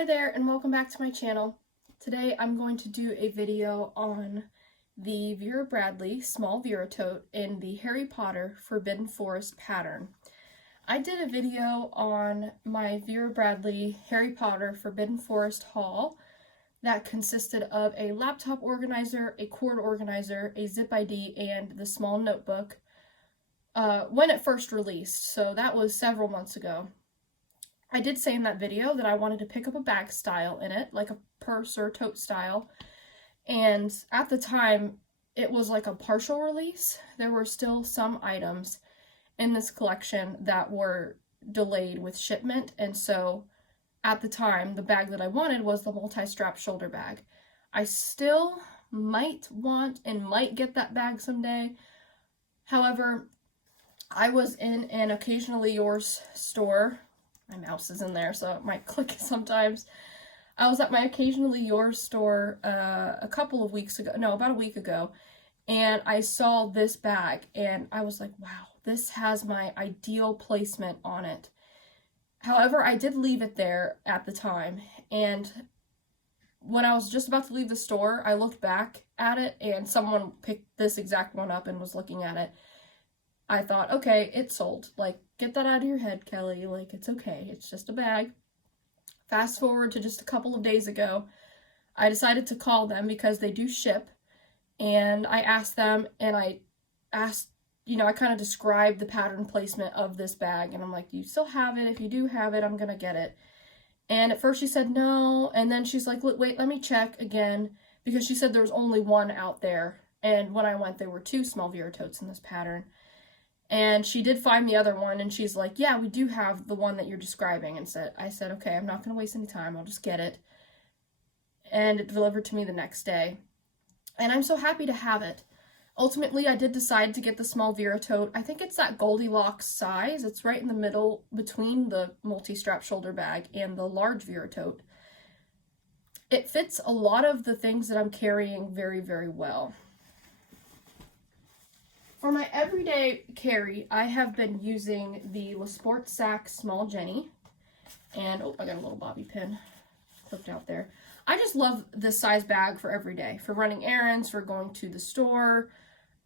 Hi there and welcome back to my channel. Today I'm going to do a video on the Vera Bradley small Vera Tote in the Harry Potter Forbidden Forest pattern. I did a video on my Vera Bradley Harry Potter Forbidden Forest haul that consisted of a laptop organizer, a cord organizer, a zip ID, and the small notebook when it first released, so that was several months ago. I did say in that video that I wanted to pick up a bag style in it, like a purse or tote style, and at the time it was like a partial release. There were still some items in this collection that were delayed with shipment, and so at the time the bag that I wanted was the multi-strap shoulder bag. I still might want and might get that bag someday. However, I was in an Occasionally Yours store. My mouse is in there, so it might click sometimes. I was at my Occasionally Yours store about a week ago, and I saw this bag, and I was like, wow, this has my ideal placement on it. However, I did leave it there at the time, and when I was just about to leave the store, I looked back at it, and someone picked this exact one up and was looking at it. I thought, okay, it's sold. Like, get that out of your head, Kelly. Like, it's okay. It's just a bag. Fast forward to just a couple of days ago, I decided to call them because they do ship. And I asked them, and I kind of described the pattern placement of this bag. And I'm like, do you still have it? If you do have it, I'm going to get it. And at first she said no. And then she's like, wait, let me check again. Because she said there was only one out there. And when I went, there were two small Vera Totes in this pattern. And she did find the other one, and she's like, yeah, we do have the one that you're describing. And I said, okay, I'm not going to waste any time. I'll just get it. And it delivered to me the next day. And I'm so happy to have it. Ultimately, I did decide to get the small Vera Tote. I think it's that Goldilocks size. It's right in the middle between the multi-strap shoulder bag and the large Vera Tote. It fits a lot of the things that I'm carrying very, very well. For my everyday carry, I have been using the Le Sport Sac Small Jenny, and oh, I got a little bobby pin clipped out there. I just love this size bag for every day, for running errands, for going to the store,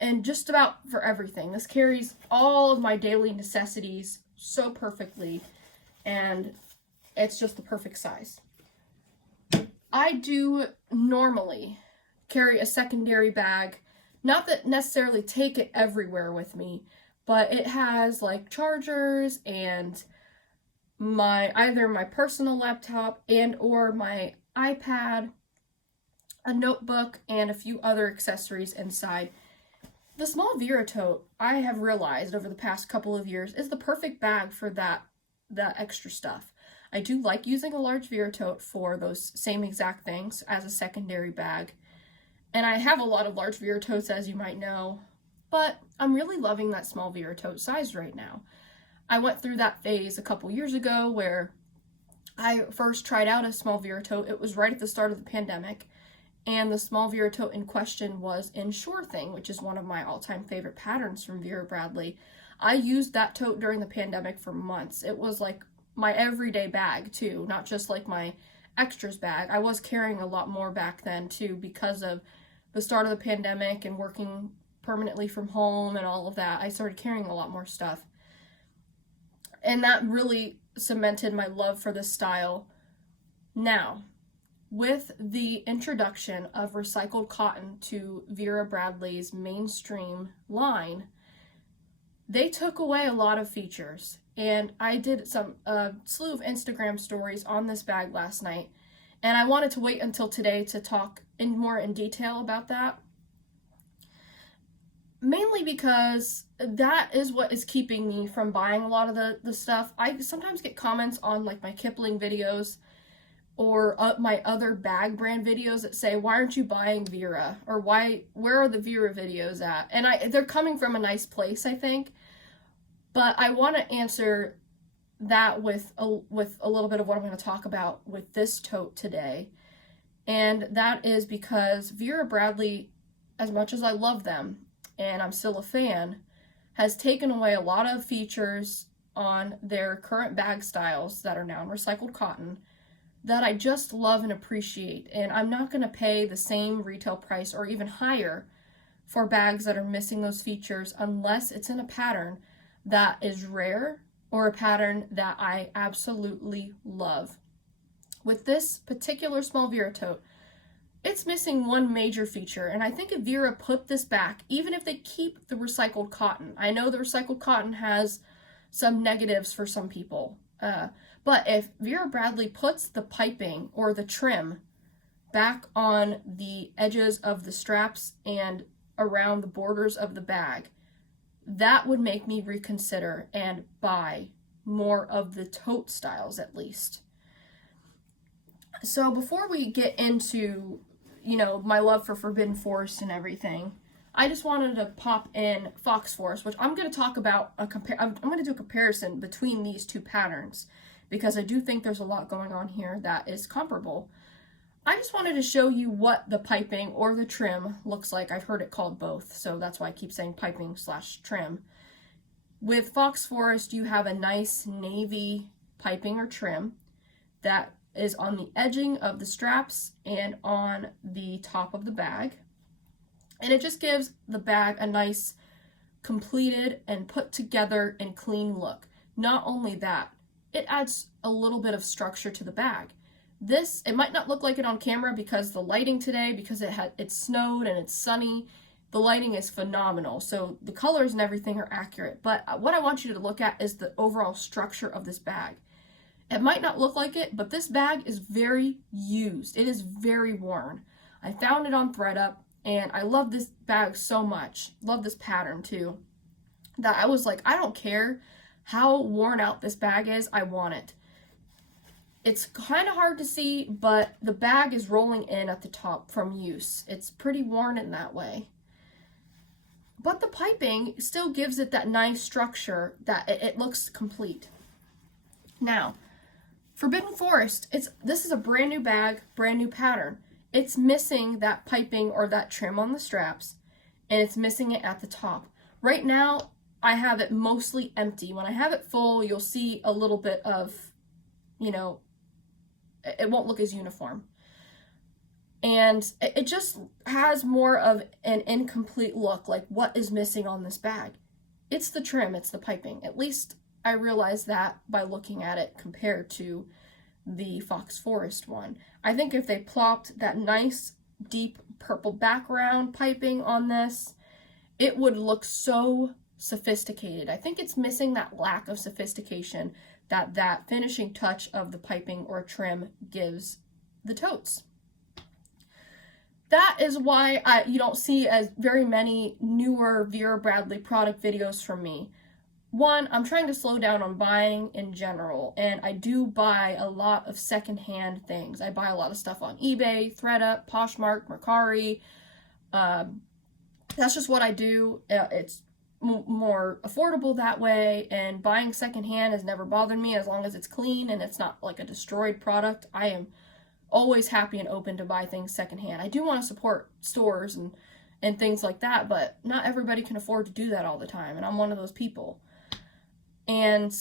and just about for everything. This carries all of my daily necessities so perfectly, and it's just the perfect size. I do normally carry a secondary bag. Not that necessarily take it everywhere with me, but it has like chargers and either my personal laptop and or my iPad, a notebook, and a few other accessories inside. The small Vera Tote, I have realized over the past couple of years, is the perfect bag for that extra stuff. I do like using a large Vera Tote for those same exact things as a secondary bag. And I have a lot of large Vera Totes, as you might know, but I'm really loving that small Vera Tote size right now. I went through that phase a couple years ago where I first tried out a small Vera Tote. It was right at the start of the pandemic, and the small Vera Tote in question was in Sure Thing, which is one of my all-time favorite patterns from Vera Bradley. I used that tote during the pandemic for months. It was like my everyday bag too, not just like my extras bag. I was carrying a lot more back then too because of the start of the pandemic and working permanently from home and all of that. I started carrying a lot more stuff. And that really cemented my love for this style. Now, with the introduction of recycled cotton to Vera Bradley's mainstream line, they took away a lot of features. And I did some slew of Instagram stories on this bag last night. And I wanted to wait until today to talk more in detail about that. Mainly because that is what is keeping me from buying a lot of the stuff. I sometimes get comments on like my Kipling videos or my other bag brand videos that say, why aren't you buying Vera? Or where are the Vera videos at? And they're coming from a nice place, I think. But I want to answer that with a little bit of what I'm going to talk about with this tote today. And that is because Vera Bradley, as much as I love them, and I'm still a fan, has taken away a lot of features on their current bag styles that are now in recycled cotton that I just love and appreciate, and I'm not going to pay the same retail price or even higher for bags that are missing those features unless it's in a pattern that is rare or a pattern that I absolutely love. With this particular small Vera tote, it's missing one major feature, and I think if Vera put this back, even if they keep the recycled cotton, I know the recycled cotton has some negatives for some people, but if Vera Bradley puts the piping or the trim back on the edges of the straps and around the borders of the bag, that would make me reconsider and buy more of the tote styles at least. So before we get into, my love for Forbidden Forest and everything, I just wanted to pop in Fox Forest, which I'm going to talk about I'm going to do a comparison between these two patterns because I do think there's a lot going on here that is comparable. I just wanted to show you what the piping or the trim looks like. I've heard it called both, so that's why I keep saying piping/trim. With Fox Forest, you have a nice navy piping or trim that is on the edging of the straps and on the top of the bag. And it just gives the bag a nice completed and put together and clean look. Not only that, it adds a little bit of structure to the bag. It might not look like it on camera because the lighting today, because it snowed and it's sunny, the lighting is phenomenal. So the colors and everything are accurate. But what I want you to look at is the overall structure of this bag. It might not look like it, but this bag is very used. It is very worn. I found it on ThreadUp, and I love this bag so much. Love this pattern too, that I was like, I don't care how worn out this bag is, I want it. It's kind of hard to see, but the bag is rolling in at the top from use. It's pretty worn in that way. But the piping still gives it that nice structure that it looks complete. Now, Forbidden Forest, this is a brand new bag, brand new pattern. It's missing that piping or that trim on the straps, and it's missing it at the top. Right now, I have it mostly empty. When I have it full, you'll see a little bit of, it won't look as uniform. And it just has more of an incomplete look, like what is missing on this bag. It's the trim, it's the piping. At least I realized that by looking at it compared to the Fox Forest one. I think if they plopped that nice deep purple background piping on this, it would look so sophisticated. I think it's missing that lack of sophistication that finishing touch of the piping or trim gives the totes. That is why you don't see as very many newer Vera Bradley product videos from me. One, I'm trying to slow down on buying in general, and I do buy a lot of secondhand things. I buy a lot of stuff on eBay, ThreadUp, Poshmark, Mercari. That's just what I do. It's more affordable that way, and buying secondhand has never bothered me as long as it's clean and it's not like a destroyed product. I am always happy and open to buy things secondhand. I do want to support stores and things like that, but not everybody can afford to do that all the time, and I'm one of those people. And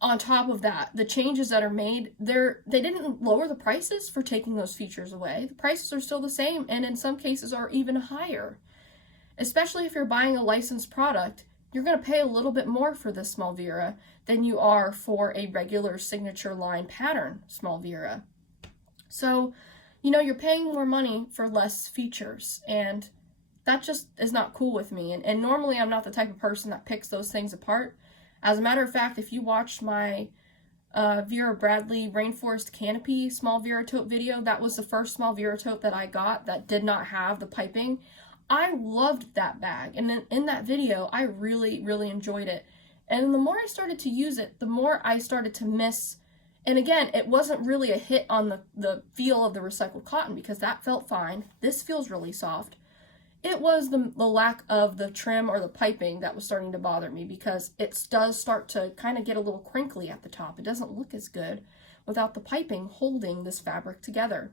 on top of that, the changes that are made, they didn't lower the prices for taking those features away. The prices are still the same, and in some cases are even higher. Especially if you're buying a licensed product, you're going to pay a little bit more for this small Vera than you are for a regular signature line pattern small Vera. So, you're paying more money for less features, and that just is not cool with me. And normally I'm not the type of person that picks those things apart. As a matter of fact, if you watched my Vera Bradley Rainforest Canopy small Vera tote video, that was the first small Vera tote that I got that did not have the piping. I loved that bag, and in that video, I really, really enjoyed it. And the more I started to use it, the more I started to miss. And again, it wasn't really a hit on the feel of the recycled cotton because that felt fine. This feels really soft. It was the lack of the trim or the piping that was starting to bother me because it does start to kind of get a little crinkly at the top. It doesn't look as good without the piping holding this fabric together.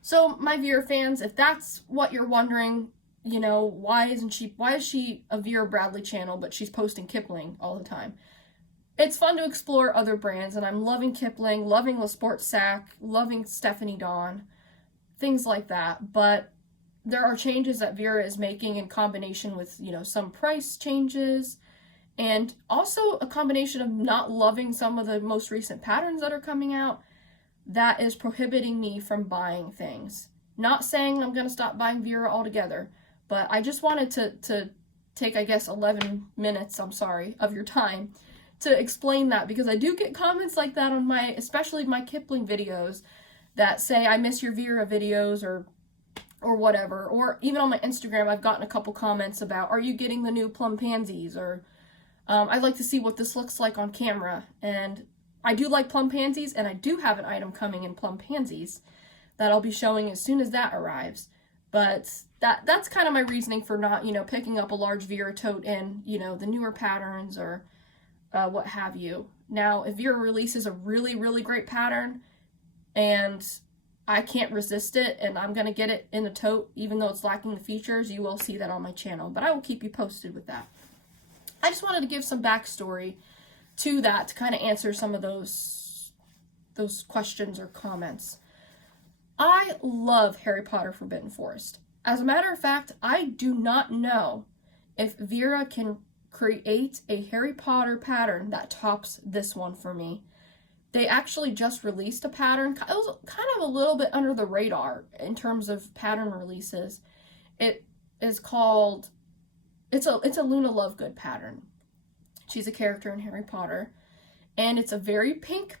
So my Vera fans, if that's what you're wondering, why is she a Vera Bradley channel, but she's posting Kipling all the time? it's fun to explore other brands, and I'm loving Kipling, loving Le Sport Sac, loving Stephanie Dawn, things like that. But there are changes that Vera is making in combination with, you know, some price changes, and also a combination of not loving some of the most recent patterns that are coming out that is prohibiting me from buying things. Not saying I'm going to stop buying Vera altogether, but I just wanted to take, I guess, 11 minutes, I'm sorry, of your time to explain that, because I do get comments like that on my, especially my Kipling videos, that say I miss your Vera videos or whatever. Or even on my Instagram, I've gotten a couple comments about, are you getting the new plum pansies? Or I'd like to see what this looks like on camera. And I do like plum pansies, and I do have an item coming in plum pansies that I'll be showing as soon as that arrives. But that's kind of my reasoning for not, you know, picking up a large Vera Tote in, you know, the newer patterns or what have you. Now, if Vera releases a really, really great pattern and I can't resist it and I'm going to get it in a tote, even though it's lacking the features, you will see that on my channel. But I will keep you posted with that. I just wanted to give some backstory to that to kind of answer some of those questions or comments. I love Harry Potter Forbidden Forest. As a matter of fact, I do not know if Vera can create a Harry Potter pattern that tops this one for me. They actually just released a pattern. It was kind of a little bit under the radar in terms of pattern releases. It is called, it's a Luna Lovegood pattern. She's a character in Harry Potter, and it's a very pink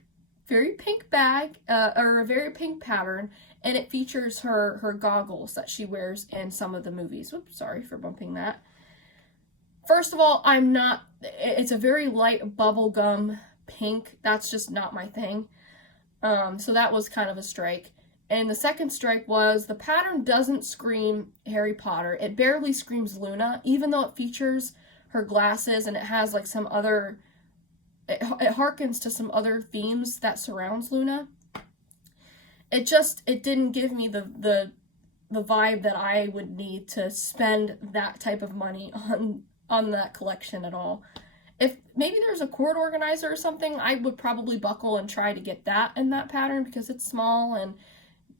bag, or a very pink pattern, and it features her goggles that she wears in some of the movies. Oops, sorry for bumping that. First of all, it's a very light bubblegum pink. That's just not my thing. So that was kind of a strike. And the second strike was the pattern doesn't scream Harry Potter. It barely screams Luna, even though it features her glasses and it has like some other, it harkens to some other themes that surrounds Luna. It didn't give me the vibe that I would need to spend that type of money on that collection at all. If maybe there's a cord organizer or something, I would probably buckle and try to get that in that pattern, because it's small and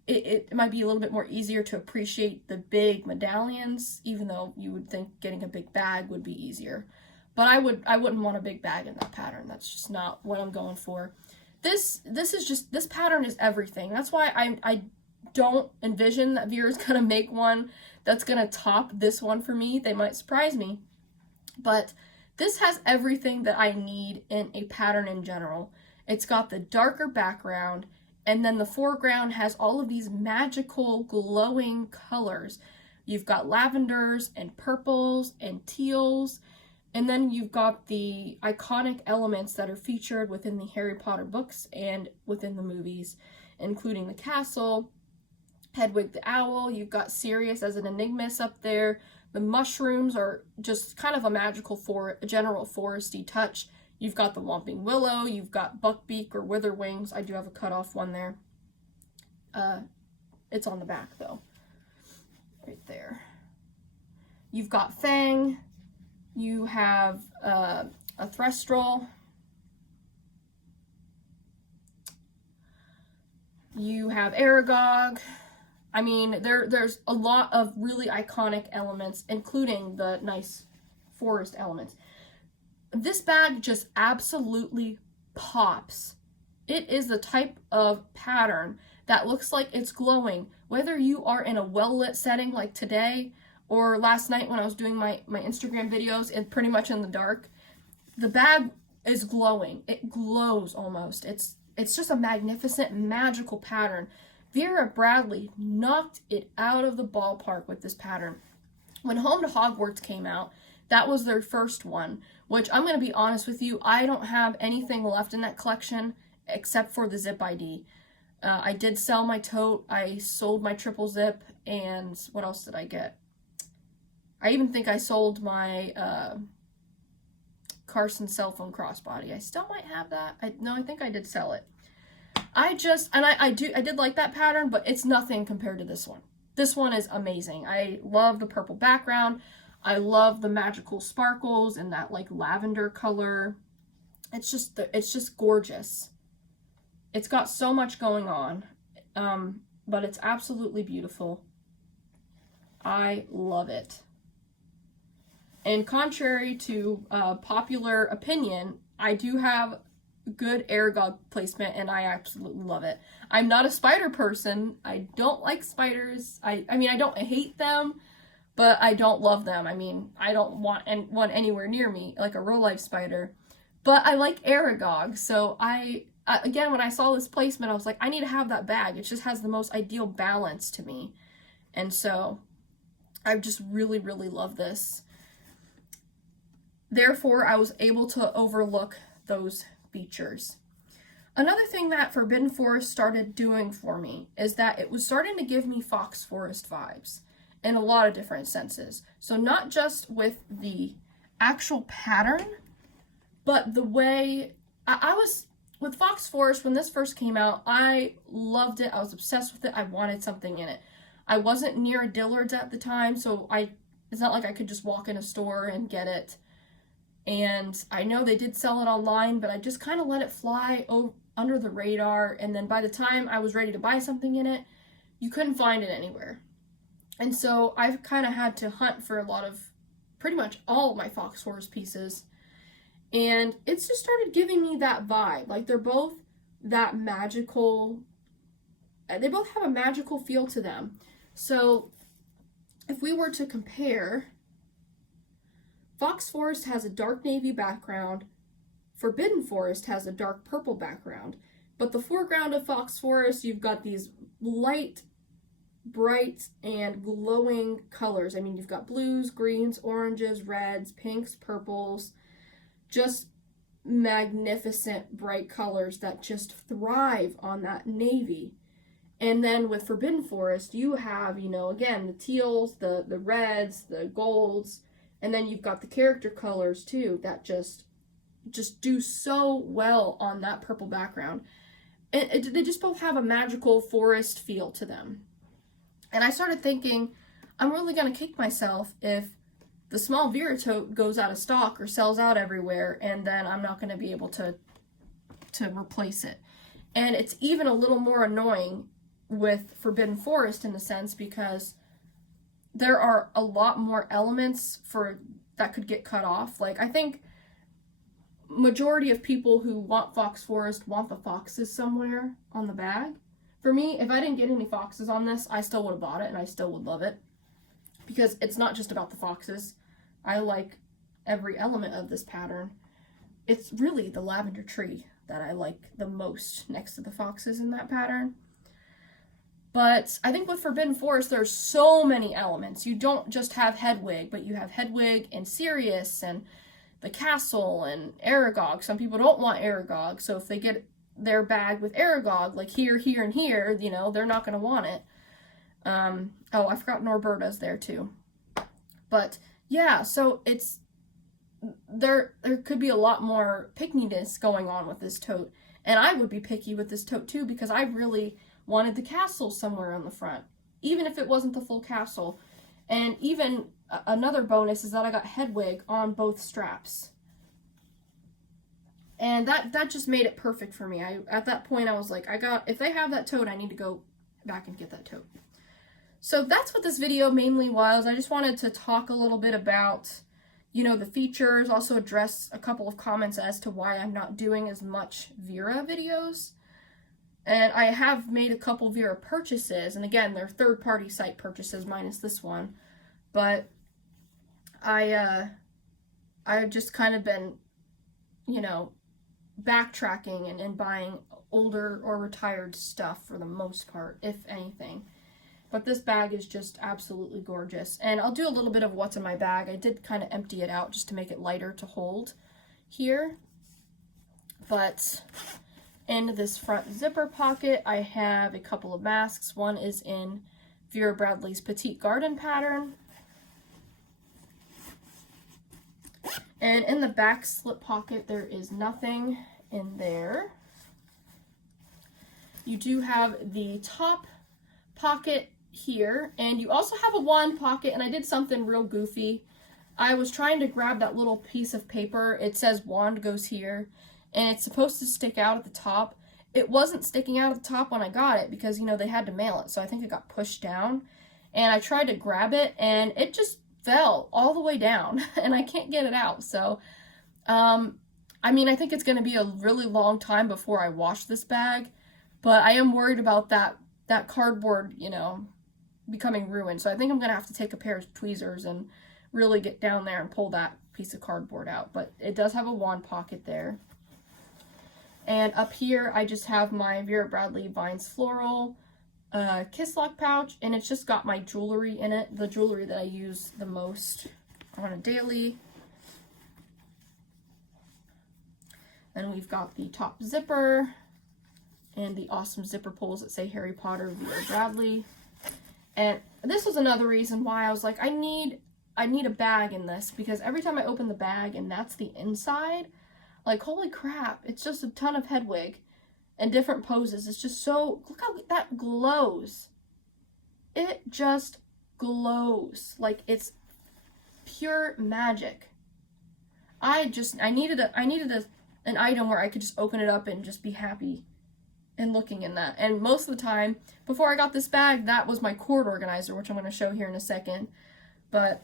it might be a little bit more easier to appreciate the big medallions, even though you would think getting a big bag would be easier. But I wouldn't want a big bag in that pattern. That's just not what I'm going for. This pattern is everything. That's why I don't envision that Vera's gonna make one that's gonna top this one for me. They might surprise me. But this has everything that I need in a pattern in general. It's got the darker background, and then the foreground has all of these magical glowing colors. You've got lavenders and purples and teals, and then you've got the iconic elements that are featured within the Harry Potter books and within the movies, including the castle, Hedwig the owl. You've got Sirius as an enigmas up there. The mushrooms are just kind of a magical general foresty touch. You've got the Whomping Willow. You've got Buckbeak or Witherwings. I do have a cutoff one there. It's on the back though. Right there. You've got Fang. You have a Threstrel. You have Aragog. I mean, there's a lot of really iconic elements, including the nice forest elements. This bag just absolutely pops. It is the type of pattern that looks like it's glowing, whether you are in a well-lit setting like today or last night when I was doing my Instagram videos and pretty much in the dark. The bag is glowing. It glows almost. It's just a magnificent, magical pattern. Vera Bradley knocked it out of the ballpark with this pattern. When Home to Hogwarts came out, that was their first one, which I'm going to be honest with you, I don't have anything left in that collection except for the zip ID. I did sell my tote, I sold my triple zip, and what else did I get? I even think I sold my Carson cell phone crossbody. I still might have that. I think I did sell it. I did like that pattern, but it's nothing compared to this one. This one is amazing. I love the purple background. I love the magical sparkles and that like lavender color. it's just gorgeous. It's got so much going on, but it's absolutely beautiful. I love it. And contrary to popular opinion, I do have good Aragog placement, and I absolutely love it. I'm not a spider person. I don't like spiders. I mean, I don't hate them, but I don't love them. I mean, I don't want one anywhere near me, like a real life spider. But I like Aragog, so again, when I saw this placement, I was like, I need to have that bag. It just has the most ideal balance to me. And so I just really, really love this. Therefore, I was able to overlook those features. Another thing that Forbidden Forest started doing for me is that it was starting to give me Fox Forest vibes in a lot of different senses. So not just with the actual pattern, but the way I was with Fox Forest when this first came out. I loved it. I was obsessed with it. I wanted something in it. I wasn't near a Dillard's at the time, so it's not like I could just walk in a store and get it. And I know they did sell it online, but I just kind of let it fly under the radar. And then by the time I was ready to buy something in it, you couldn't find it anywhere. And so I've kind of had to hunt for pretty much all of my Fox Forest pieces. And it's just started giving me that vibe. Like, they're both that magical, they both have a magical feel to them. So if we were to compare, Fox Forest has a dark navy background, Forbidden Forest has a dark purple background, but the foreground of Fox Forest, you've got these light, bright, and glowing colors. I mean, you've got blues, greens, oranges, reds, pinks, purples, just magnificent bright colors that just thrive on that navy. And then with Forbidden Forest, you have, again, the teals, the reds, the golds, and then you've got the character colors too that just do so well on that purple background. And they just both have a magical forest feel to them. And I started thinking, I'm really going to kick myself if the small Vera Tote goes out of stock or sells out everywhere, and then I'm not going to be able to replace it. And it's even a little more annoying with Forbidden Forest in a sense, because there are a lot more elements that could get cut off. Like, I think majority of people who want Fox Forest want the foxes somewhere on the bag. For me, if I didn't get any foxes on this, I still would have bought it, and I still would love it. Because it's not just about the foxes. I like every element of this pattern. It's really the lavender tree that I like the most next to the foxes in that pattern. But I think with Forbidden Forest, there's so many elements. You don't just have Hedwig, but you have Hedwig and Sirius and the castle and Aragog. Some people don't want Aragog, so if they get their bag with Aragog, like here, here, and here, they're not going to want it. Oh, I forgot Norberta's there too. But yeah, so there could be a lot more pickiness going on with this tote. And I would be picky with this tote too, because I really wanted the castle somewhere on the front, even if it wasn't the full castle. And even another bonus is that I got Hedwig on both straps. And that just made it perfect for me. At that point, I was like, if they have that tote, I need to go back and get that tote. So that's what this video mainly was. I just wanted to talk a little bit about, the features, also address a couple of comments as to why I'm not doing as much Vera videos. And I have made a couple Vera purchases, and again, they're third-party site purchases minus this one. But I've just kind of been, backtracking and buying older or retired stuff for the most part, if anything. But this bag is just absolutely gorgeous. And I'll do a little bit of what's in my bag. I did kind of empty it out just to make it lighter to hold here. But in this front zipper pocket, I have a couple of masks. One is in Vera Bradley's Petite Garden pattern. And in the back slip pocket, there is nothing in there. You do have the top pocket here, and you also have a wand pocket, and I did something real goofy. I was trying to grab that little piece of paper. It says wand goes here, and it's supposed to stick out at the top. It wasn't sticking out at the top when I got it because, you know, they had to mail it, so I think it got pushed down. And I tried to grab it, and it just fell all the way down, and I can't get it out. So, I mean, I think it's going to be a really long time before I wash this bag, but I am worried about that cardboard, you know, becoming ruined. So I think I'm going to have to take a pair of tweezers and really get down there and pull that piece of cardboard out. But it does have a wand pocket there. And up here, I just have my Vera Bradley Vines Floral Kiss Lock pouch, and it's just got my jewelry in it, the jewelry that I use the most on a daily. And we've got the top zipper and the awesome zipper pulls that say Harry Potter, Vera Bradley. And this was another reason why I was like, I need a bag in this, because every time I open the bag and that's the inside, like, holy crap, it's just a ton of Hedwig and different poses. It's just so, look how that glows. It just glows. Like, it's pure magic. I needed an item where I could just open it up and just be happy and looking in that. And most of the time, before I got this bag, that was my cord organizer, which I'm going to show here in a second. But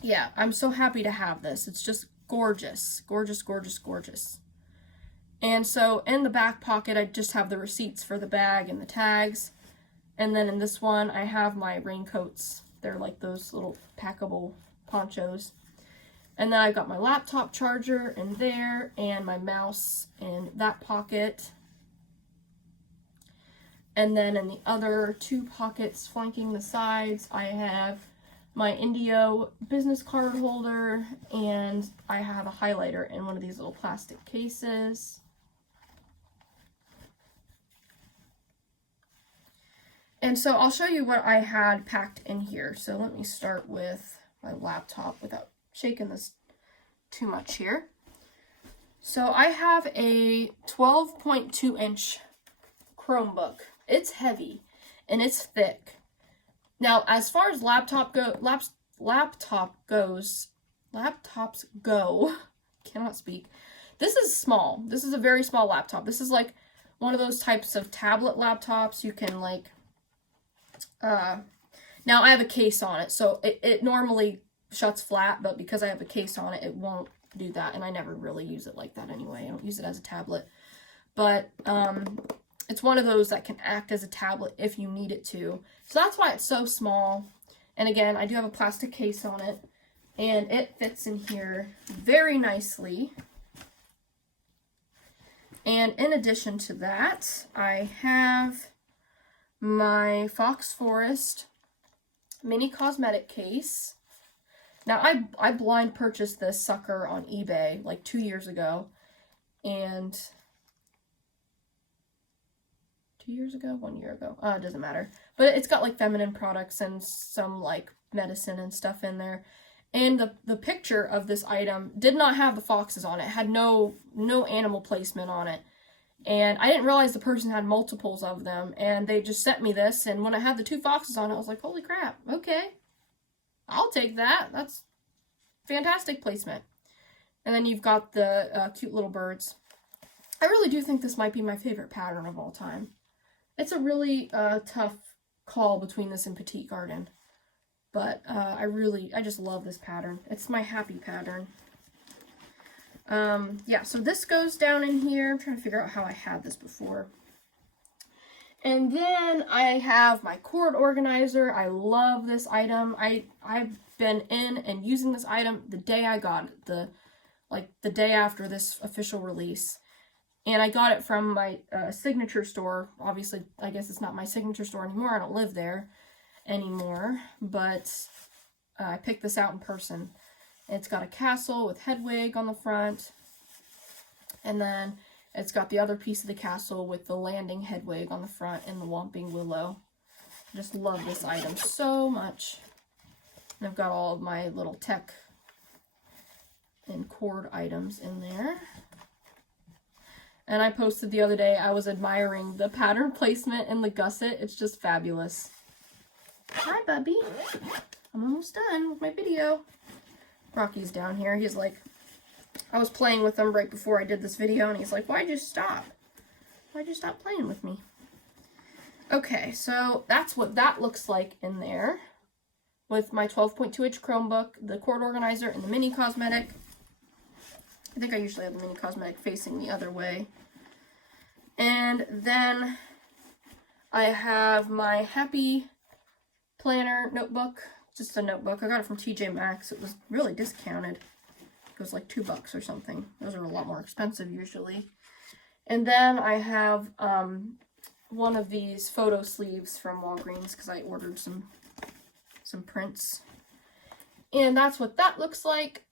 yeah, I'm so happy to have this. It's just gorgeous, gorgeous, gorgeous, gorgeous. And so in the back pocket, I just have the receipts for the bag and the tags. And then in this one, I have my raincoats. They're like those little packable ponchos. And then I've got my laptop charger in there and my mouse in that pocket. And then in the other two pockets flanking the sides, I have my Indio business card holder, and I have a highlighter in one of these little plastic cases. And so I'll show you what I had packed in here. So let me start with my laptop without shaking this too much here. So I have a 12.2-inch Chromebook. It's heavy and it's thick. Now, as far as laptops go, cannot speak. This is small. This is a very small laptop. This is like one of those types of tablet laptops. You can like, now I have a case on it, so it normally shuts flat, but because I have a case on it, it won't do that, and I never really use it like that anyway. I don't use it as a tablet, but it's one of those that can act as a tablet if you need it to. So that's why it's so small. And again, I do have a plastic case on it, and it fits in here very nicely. And in addition to that, I have my Fox Forest mini cosmetic case. Now, I blind purchased this sucker on eBay like 2 years ago, and 2 years ago, 1 year ago, it doesn't matter. But it's got like feminine products and some like medicine and stuff in there. And the picture of this item did not have the foxes on it. It had no animal placement on it. And I didn't realize the person had multiples of them, and they just sent me this, and when I had the 2 foxes on it, I was like, holy crap, okay, I'll take that. That's fantastic placement. And then you've got the cute little birds. I really do think this might be my favorite pattern of all time. It's a really tough call between this and Petite Garden, but I just love this pattern. It's my happy pattern. Yeah, so this goes down in here. I'm trying to figure out how I had this before. And then I have my cord organizer. I love this item. I've been in and using this item the day I got it, the day after this official release. And I got it from my signature store. Obviously, I guess it's not my signature store anymore. I don't live there anymore, but I picked this out in person. It's got a castle with Hedwig on the front, and then it's got the other piece of the castle with the landing Hedwig on the front and the Whomping Willow. I just love this item so much. And I've got all of my little tech and cord items in there. And I posted the other day, I was admiring the pattern placement in the gusset. It's just fabulous. Hi, Bubby. I'm almost done with my video. Rocky's down here. He's like I was playing with him right before I did this video, and he's like, why'd you stop? Why'd you stop playing with me? Okay, so that's what that looks like in there with my 12.2-inch Chromebook, the cord organizer, and the mini cosmetic. I think I usually have the mini cosmetic facing the other way. And then I have my Happy Planner notebook, just a notebook. I got it from TJ Maxx. It was really discounted. It was like $2 or something. Those are a lot more expensive usually. And then I have one of these photo sleeves from Walgreens because I ordered some prints. And that's what that looks like.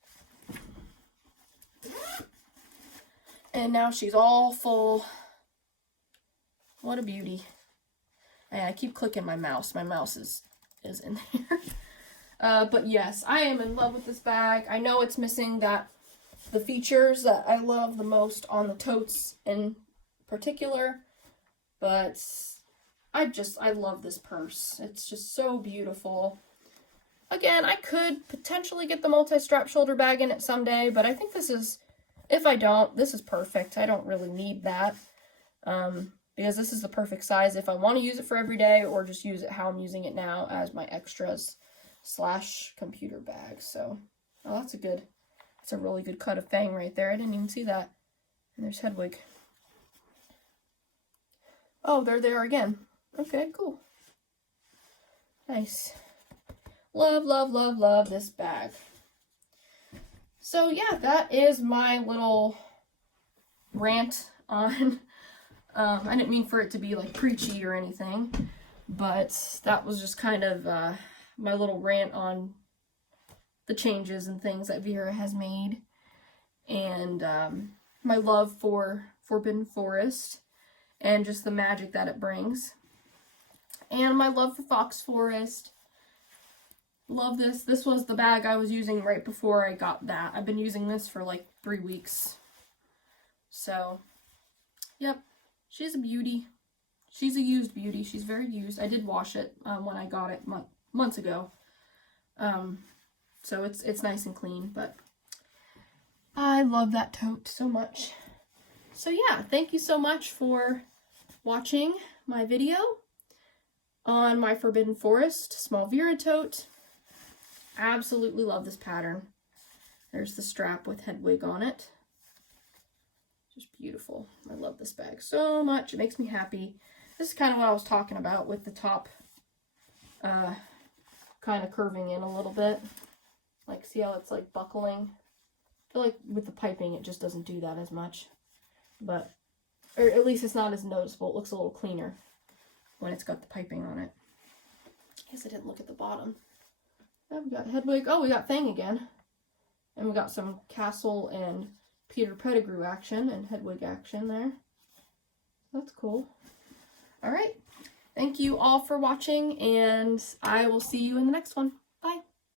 And now she's all full. What a beauty. And I keep clicking my mouse. My mouse is in there. But yes, I am in love with this bag. I know it's missing the features that I love the most on the totes in particular. But I love this purse. It's just so beautiful. Again, I could potentially get the multi-strap shoulder bag in it someday, but I think this is, if I don't, this is perfect. I don't really need that, because this is the perfect size if I want to use it for every day or just use it how I'm using it now as my extras / computer bag. So, oh, that's a really good cut of fang right there. I didn't even see that. And there's Hedwig. Oh, there they are again. Okay, cool. Nice. Love, love, love, love this bag. So yeah, that is my little rant on, I didn't mean for it to be like preachy or anything, but that was just kind of my little rant on the changes and things that Vera has made, and my love for Forbidden Forest, and just the magic that it brings, and my love for Fox Forest. Love this. This was the bag I was using right before I got that. I've been using this for like 3 weeks. So, yep. She's a beauty. She's a used beauty. She's very used. I did wash it when I got it months ago. So it's nice and clean, but I love that tote so much. So yeah, thank you so much for watching my video on my Forbidden Forest small Vera tote. Absolutely love this pattern. There's the strap with Hedwig on it. Just beautiful. I love this bag so much. It makes me happy. This is kind of what I was talking about with the top kind of curving in a little bit. Like, see how it's like buckling? I feel like with the piping it just doesn't do that as much. But, or at least it's not as noticeable. It looks a little cleaner when it's got the piping on it. I guess I didn't look at the bottom. Oh, we got Hedwig. Oh, we got Fang again. And we got some Castle and Peter Pettigrew action and Hedwig action there. That's cool. Alright. Thank you all for watching, and I will see you in the next one.